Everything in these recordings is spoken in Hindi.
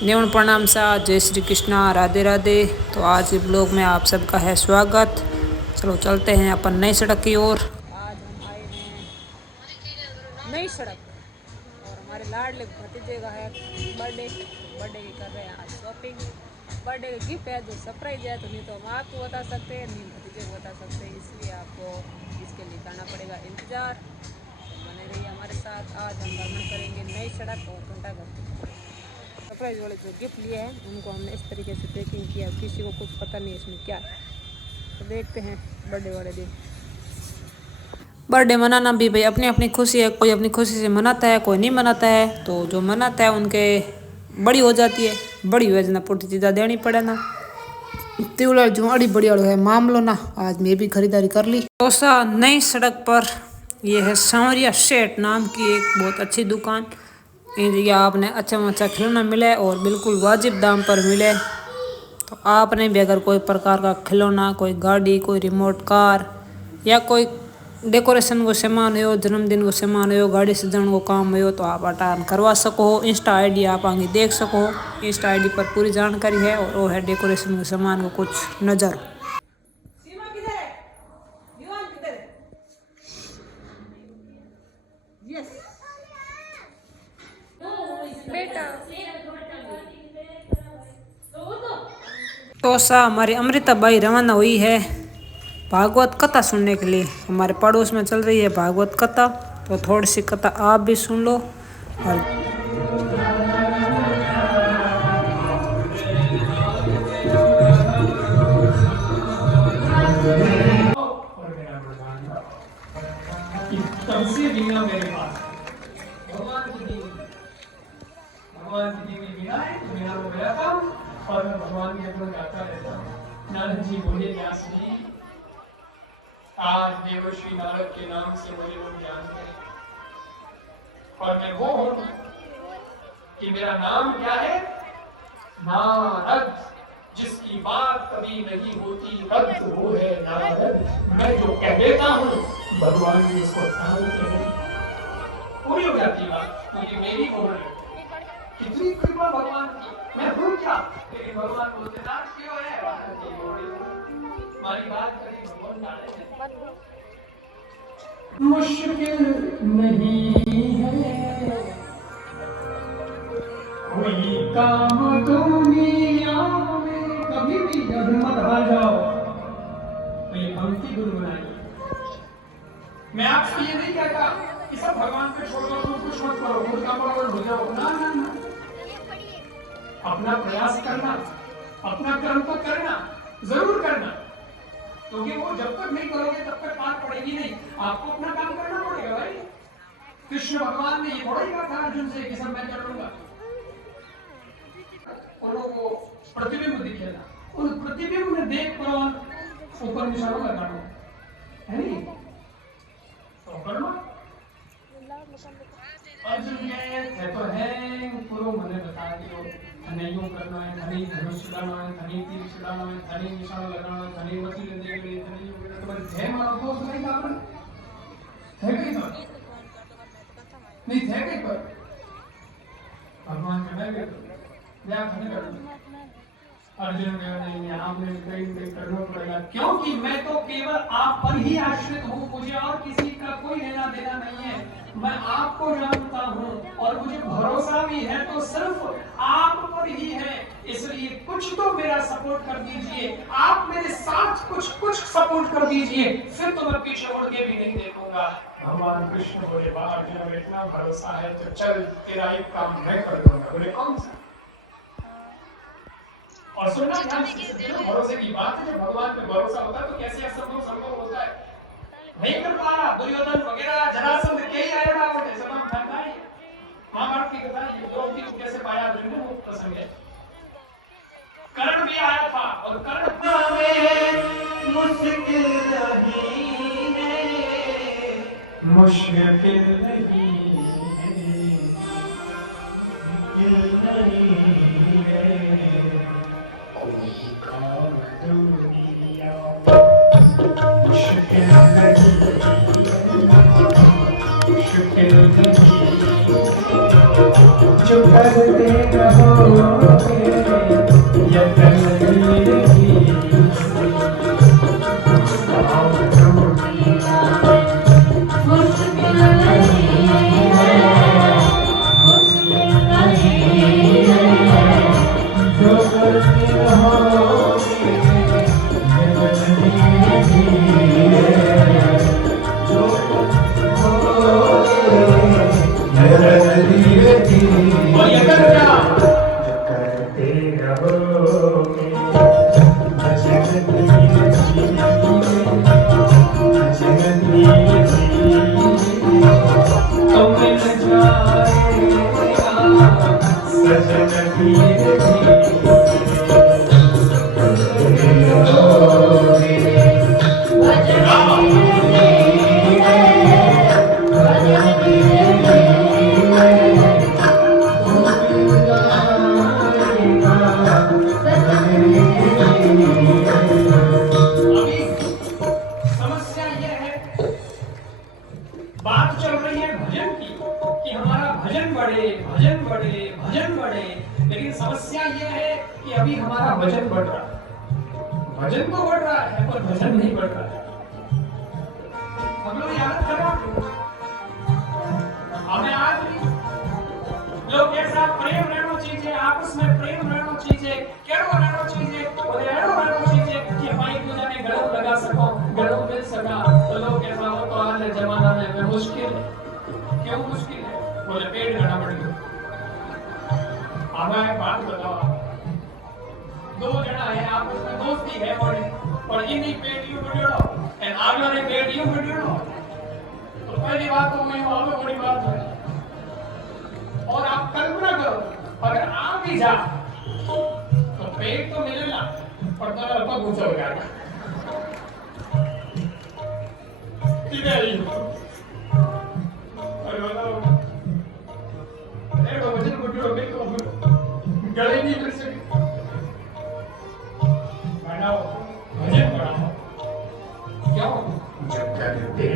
नेवन प्रणाम सा, जय श्री कृष्णा, राधे राधे। तो आज के ब्लॉग में आप सबका है स्वागत। चलो चलते हैं अपन नई सड़क की ओर। आज हम आए हैं नई सड़क और हमारे लाडले भतीजे का है बर्थडे की कर रहे हैं आज शॉपिंग। बर्थडे का गिफ्ट है, जो सरप्राइज है, तो नहीं तो हम आपको बता सकते हैं, नहीं भतीजे को बता सकते हैं, इसलिए आपको इसके लिए करना पड़ेगा इंतज़ार। बने रहिए हमारे साथ। आज हम भ्रमण करेंगे नई सड़क और घंटाघर। सरप्राइज वाले जो गिफ्ट लिए हैं उनको हमने इस तरीके से पैकिंग किया, किसी को कुछ पता नहीं इसमें क्या है। तो देखते हैं बर्थडे वाले दिन। बर्थडे मनाना भी भाई अपनी अपनी खुशी है, कोई अपनी खुशी से मनाता है, कोई नहीं मनाता है। तो जो मनाता है उनके बड़ी हो जाती है, बड़ी योजना पूरी चीज़ा देनी पड़े ना। त्योला जो अड़ी बड़ी है मामलो ना। आज मैं भी खरीदारी कर ली। तोसा नई सड़क पर यह है सांवरिया सेठ नाम की एक बहुत अच्छी दुकान। इन जगह आपने अच्छा खिलौना मिले और बिल्कुल वाजिब दाम पर मिले। तो आपने भी अगर कोई प्रकार का खिलौना, कोई गाड़ी, कोई रिमोट कार या कोई डेकोरेशन को सामान हो, जन्मदिन को सामान हो, गाड़ी सजाने को काम हो, तो आप अटान करवा सको। इंस्टा आईडी आप आगे देख सको। इंस्टा आईडी पर पूरी जानकारी है और वो है डेकोरेशन के सामान को कुछ नज़र। तो सा हमारी अमृता बाई रवाना हुई है भागवत कथा सुनने के लिए। हमारे पड़ोस में चल रही है भागवत कथा, तो थोड़ी सी कथा आप भी सुन लो। और भगवान की दी हुई मीरा है, तो मीरा को गया था और मैं भगवान के अंदर गाता रहता हूँ। नारद जी बोले व्यास जी, आज देवर्षि नारद के नाम से मुझे लोग जानते हैं और मैं वो हूँ कि मेरा नाम क्या है? नारद। जिसकी बात कभी नहीं होती रद्द वो है नारद। मैं जो कह देता हूँ भगवान जी उसको टालते नहीं, पूरी हो जाती बात, क्योंकि मेरी बोल है। कितनी कृपा भगवान की, मैं भूल क्या, लेकिन भगवान बोलते ना क्यों है हमारी बात करी भगवान डाले। मुश्किल नहीं है कोई काम दुनिया में, कभी भी जब हिम्मत हार जाओ तो ये पंक्ति गुनगुनाइए। मैं आपसे ये नहीं कहता कि सब भगवान पे छोड़ दो, तुम कुछ मत करो, खुद काम करो, हो जाओ। ना ना ना, अपना प्रयास करना, अपना कर्म तो करना, जरूर करना, क्योंकि वो जब तक नहीं करोगे तब तक पार पड़ेगी नहीं। आपको अपना काम करना पड़ेगा भाई। कृष्ण भगवान ने ये थोड़ा ही कहा था अर्जुन से कि सब मैं कर लूंगा। और वो प्रतिबिंब दिखेगा, उस प्रतिबिंब में देख कर ऊपर निशानों लगाना है नहीं तो कर लो। अर्जुन के तो है पूरा मैंने बता दियो, धनियों करना है, धनी धनुष चलाना है, धनी तीर चलाना है, धनी निशान लगाना है, धनी मछली लेने के लिए, धनी तो बस जय मारो तो नहीं काम है कहीं पर नहीं थे कहीं पर भगवान का नहीं तो या धनी करना। अर्जुन ने आपने कहीं करना पड़ेगा, क्योंकि मैं तो केवल आप पर ही आश्रित हूँ, मुझे और किसी का कोई लेना देना नहीं है। मैं आपको जानता हूँ और मुझे भरोसा भी है तो सिर्फ आप पर ही है, इसलिए कुछ तो मेरा सपोर्ट कर दीजिए। आप मेरे साथ कुछ सपोर्ट कर दीजिए, फिर तो मैं पीछे मुड़ के भी नहीं देखूंगा। भगवान कृष्ण बोले अर्जुन में इतना भरोसा है तो चल तेरा एक काम मैं कर दूंगा। बोले कौन सा? और सुनना ध्यान से, भरोसे की बात है। जब भगवान पे भरोसा होता है तो कैसे असंभव संभव होता है। नहीं कर पा रहा, दुर्योधन वगैरह जरासंध कई आए ना होते, सब हम ठंडा है। महाभारत की कथा है, द्रौपदी को कैसे पाया अर्जुन ने, वो प्रसंग है। कर्ण भी आया था और कर्ण में मुश्किल नहीं है, मुश्किल नहीं जो करते रहो बात चल रही है भजन की कि हमारा भजन बढ़े, भजन बढ़े, भजन बढ़े, लेकिन समस्या ये है कि अभी हमारा भजन बढ़ रहा है। भजन तो बढ़ रहा है पर भजन नहीं बढ़ रहा है। हम लोग याद करो, हमें आज लोग के साथ प्रेम रहना चाहिए, आपस में प्रेम रहना चाहिए, केरो रहना चाहिए, और एरो रहना चाहिए कि हमारी पूजा में गड़ो लगा सको, गड़ो मिल सका। तो लोग कैसा हो तो आज जमाना में मुश्किल है। क्यों मुश्किल है? बोले पेट गड़ा पड़ गया। हमें एक बात बताओ, दो जना है आपस में दोस्ती है और इन्हीं पेट यूं बढ़ियो एंड आगे ने पेट यूं बढ़ियो, तो पहली बात तो मैं और बड़ी बात है। और आप कल्पना करो, अगर आ भी जा तो पेट तो मिलेगा पर तो पग ऊंचा हो जाएगा। अरे बताओ, अरे भजन को जोड़ो मेरे को गले नहीं मिल सके। बनाओ भजन बनाओ, क्यों? जब करते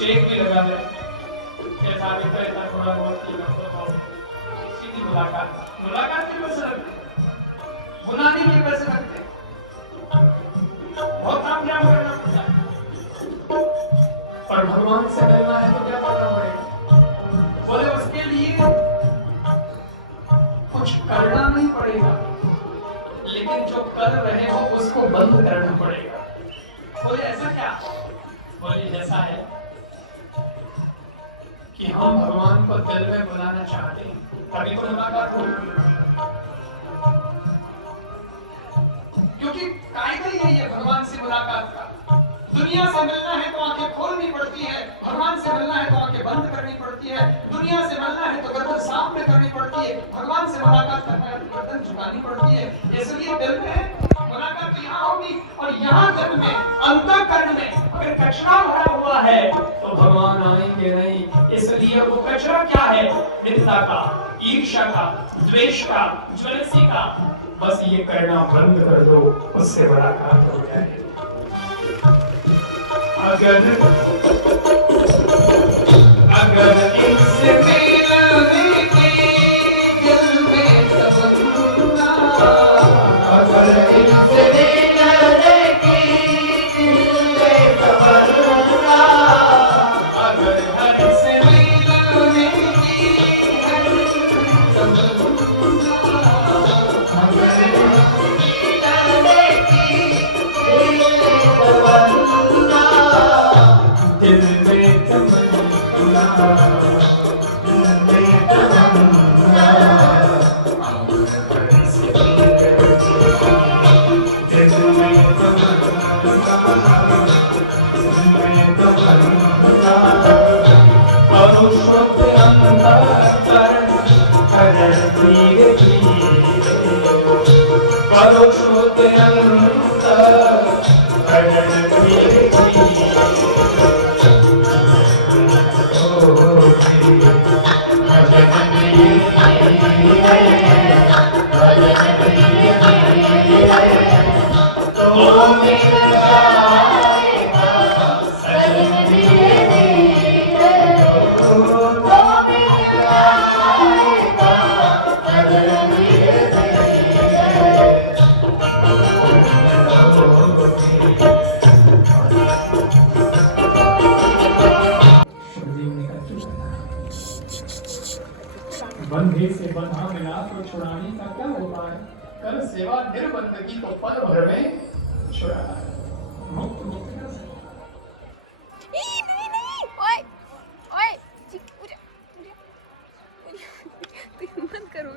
चेक भी लगा दे, ऐसा भी तो ऐसा थोड़ा बहुत की सीधी मुलाकात के पैसे लगते, बुलाने के पैसे लगते, बहुत कामयाब करना पड़ता है। पर भगवान से मिलना है तो क्या करना पड़ेगा? बोले उसके लिए कुछ करना नहीं पड़ेगा, लेकिन जो कर रहे हो उसको बंद करना पड़ेगा। बोले ऐसा क्या? बोले जैसा है कि हम भगवान को दिल में बुलाना चाहते हैं, तभी तो मुलाकात होगी। क्योंकि कायदा ही है भगवान से मुलाकात का। दुनिया से मिलना है तो आंखें खोलनी पड़ती है, भगवान से मिलना है तो आंखें बंद करनी पड़ती है। दुनिया से मिलना है तो गर्दन सामने करनी पड़ती है, भगवान से मुलाकात करना है तो गर्दन झुकानी पड़ती है। इसलिए दिल में मुलाकात यहाँ होगी, और यहाँ दिल में अंतःकरण में अगर कचरा भरा हुआ है तो भगवान आएंगे नहीं। इसलिए वो कचरा क्या है? निंदा का, ईर्ष्या का, द्वेष का, ज्वेलसी का, बस ये करना बंद कर दो, उससे बड़ा काम हो जाए। अगर अगर इनसे मिलने की दिल में तमन्ना, अगर इनसे मिलने की दिल में तमन्ना, अगर इनसे मिलने की बंधे से बंधा मिला तो छुड़ाने का क्या होता है? कर सेवा निर्बंधगी तो पल भर में छुड़ा मुक्त मुक्त कर सकता। नहीं ओए ओए तू मत करो।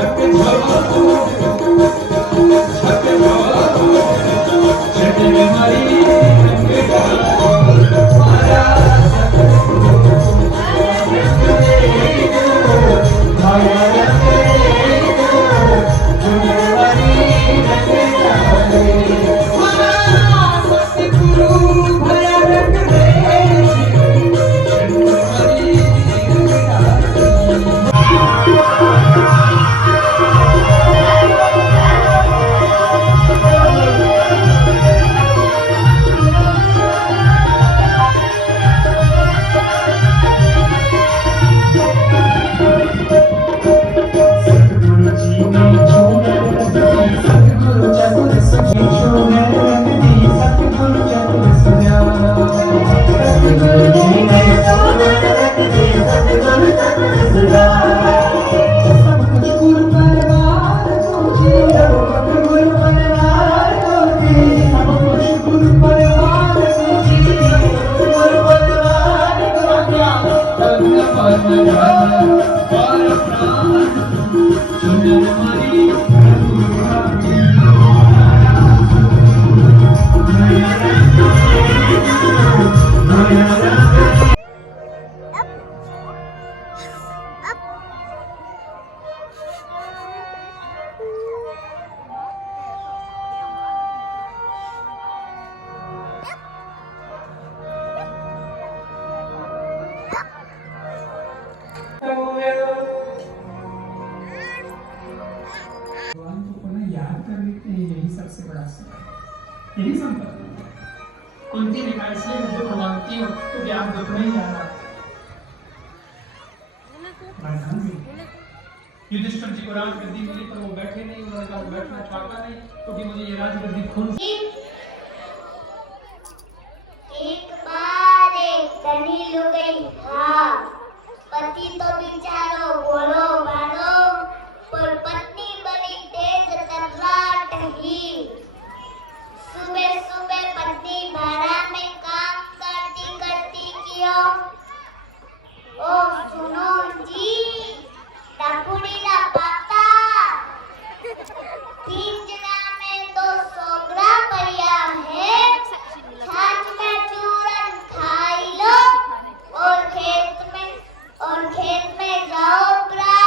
झक झक सबसे बड़ा सुख। यही संपत्ति कुंती ने कहा इसलिए मैं दुख मांगती हूँ क्योंकि आप दुख नहीं जाना। युधिष्ठिर जी को राजगद्दी मिली पर वो बैठे नहीं, उन्होंने कहा बैठना चाहता नहीं क्योंकि मुझे ये राजगद्दी खून। एक बार एक धनी लुगाई था, पति तो बेचारो भोलो भालो पर पत्नी बड़ी तेज तर्राट ही। सुबह सुबह पत्नी बाड़ा में काम करती करती क्यों, ओ सुनो जी टाकुड़ी ना पापा, पिंजरा में तो सोगरा पड़िया है, छाछ में चूरन खाई लो और खेत में जाओ प्रा।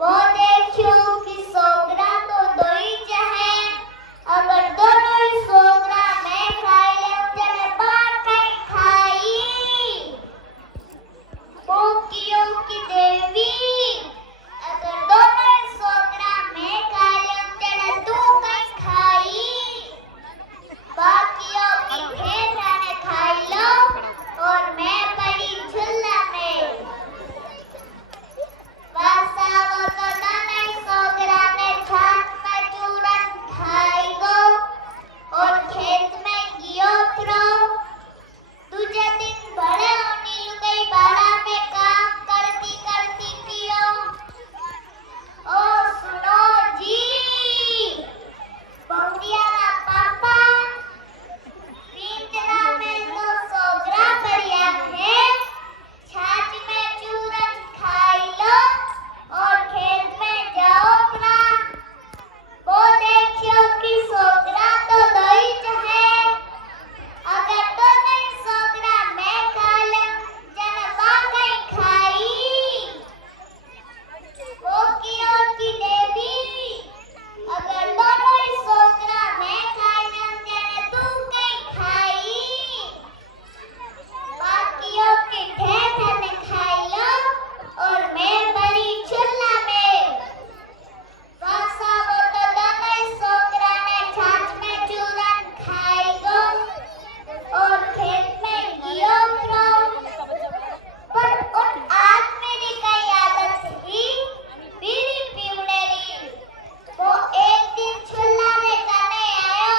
वो देखियो कि सोगरा तो दो ही है, अगर दोनों ही सोगरा मैं खाई ले जने बाहर कहीं खाई। वो कियो की देवी, अगर दोनों ही सोगरा मैं खाई ले जने तू कहीं खाई। बाकियों की ठेठाने खाई लो और मैं पड़ी झुल्ला में। वासा वो तो दोनों सोगरा ने छाछ में चूरन खाई गो और खेत में गियो थ्रो। दूजे दिन बड़े होनी लुगाई बाड़ा में काम करती करती कियो, ओ सुनो जी बंगिया ना पापा, पिंजरा में तो सोगरा पड़िया है, छाछ में चूरन खाई लो और खेत में जाओ अपना। वो देखियो कि सोगरा तो दो ही है, अगर तो नहीं सोगरा मैं खा ले जने बाकी खाई। वो कियो की देवी, अगर दोनों ही सोगरा मैं खा ले जने तू कहीं खाई। बाकियों की ठेठने खाई लो और मैं बड़ी चुल्ला में। वासा वो तो दोनों ही सोगरा ने छाछ में चूरन खाई गो और खेत में गियो थ्रो। पर उन आदमी की कई आदत थी बीड़ी पीवने री। वो एक दिन चुल्ला में जाने आयो।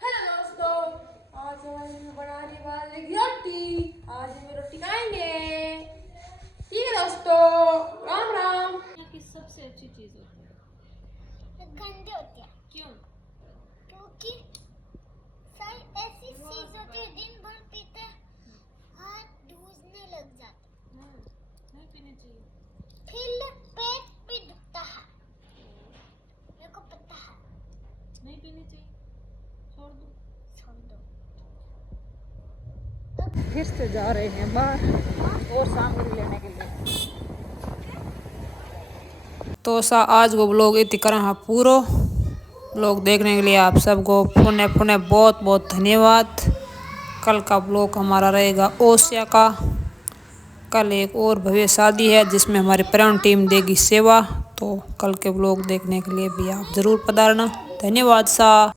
हेलो दोस्तों, आज हम बनाने वाले रोटी। आज हम रोटी खाएंगे। ठीक है दोस्तों, राम राम। की सबसे अच्छी चीज होती है गंदे होते हैं क्यों? क्योंकि सारी ऐसी चीज होती है दिन भर पीते हैं, हाथ धूसने लग जाते, नहीं पीनी चाहिए। फिर पेट भी दुखता है, मेरे को पता है। नहीं पीनी चाहिए, छोड़ दो। छोड़ दो। फिर से जा रहे हैं बाहर और सामग्री लेने के लिए। तो सा आज वो ब्लॉग इतनी करा पूरो। ब्लॉग देखने के लिए आप सबको पुनः पुनः बहुत बहुत धन्यवाद। कल का ब्लॉग हमारा रहेगा ओसिया का। कल एक और भव्य शादी है जिसमें हमारी प्राण टीम देगी सेवा। तो कल के ब्लॉग देखने के लिए भी आप ज़रूर पधारना। धन्यवाद सा।